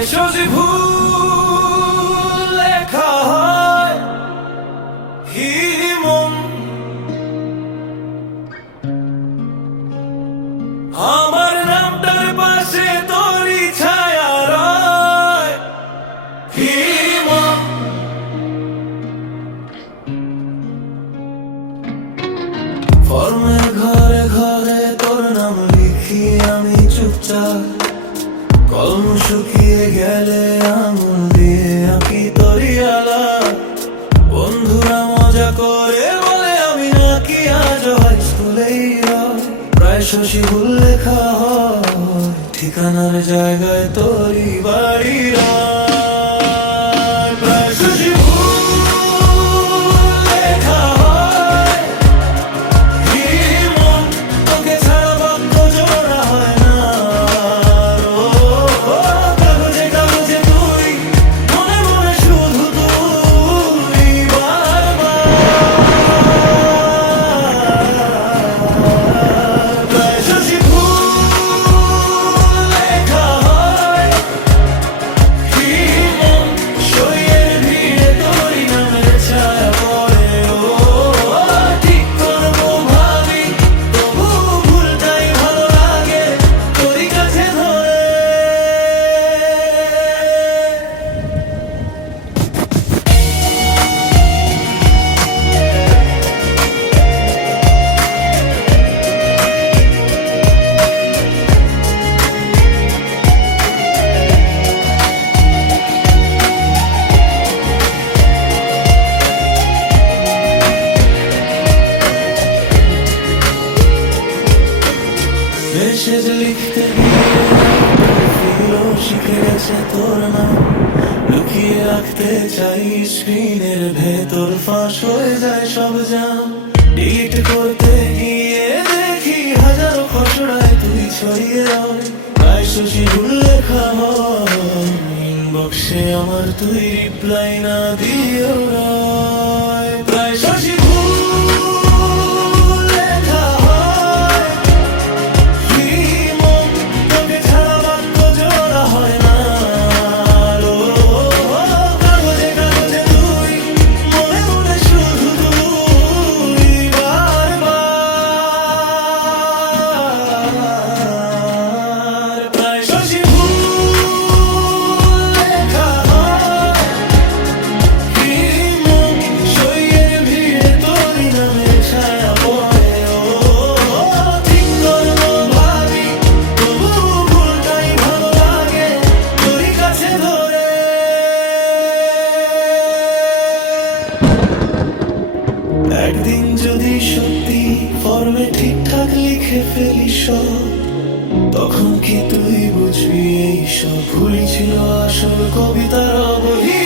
প্রায়শই ভুল লেখা হয় হিমন, আমার নামটার পাশে তোরই ছায়া রয় হিমন। ফর্মের ঘরে ঘরে তোর নাম লিখি আমি চুপচাপ, কলম শুকিয়ে গেলে আঙুল দিয়ে আঁকি তোরই আলা। বন্ধুরা মজা করে বলে আমি নাকি আজ হাই স্কুলেই রয়। প্রায়শই ভুল লেখা হয় ঠিকানার জায়গায় তোরই বাড়ি রয়। প্রায়শই ভুল লেখা হয় হিমন, তোকে ছাড়া বাক্য জোড়া হয় না। কাগজে কাগজে তুই, মনে মনে শুধু তুই বারবার। প্রায়শই ভুল লেখা হয় হিমন, সইয়ের ভিড়ে তোরই নামের ছায়া পড়ে। ঠিক করবো ভাবি, তবু ভুলটাই ভালো লাগে তোরই কাছে ধরে। মেসেজ লিখতে গিয়ে ফিরও শিখে গেছে তোর নাম, লুকিয়ে রাখতে চাই স্ক্রিনের ভেতর, ফাঁস হয়ে যায় সব জাম। ডিলিট করতে গিয়ে দেখি হাজারো খসড়ায় তুই ছড়িয়ে রয়। প্রায়শই ভুল লেখা হয় ইনবক্সে আমার, তুই রিপ্লাই না দিয়েও রয়। প্রায়শই ভুল লেখা হয় হিমন, তোকে ছাড়া বাক্য জোড়া হয় না। কাগজে কাগজে তুই, মনে মনে শুধু তুই বারবার। প্রায়শই ভুল লেখা হয় হিমন, সইয়ের ভিড়ে তোরই নামের ছায়া পড়ে। ঠিক করবো ভাবি, তবু ভুলটাই ভালো লাগে তোরই কাছে ধরে। একদিন যদি সত্যি ফর্মে ঠিকঠাক লিখে ফেলিস সব, তখন কি তুই বুঝবি এই সব ভুলই ছিল আসল কবিতার অবহি।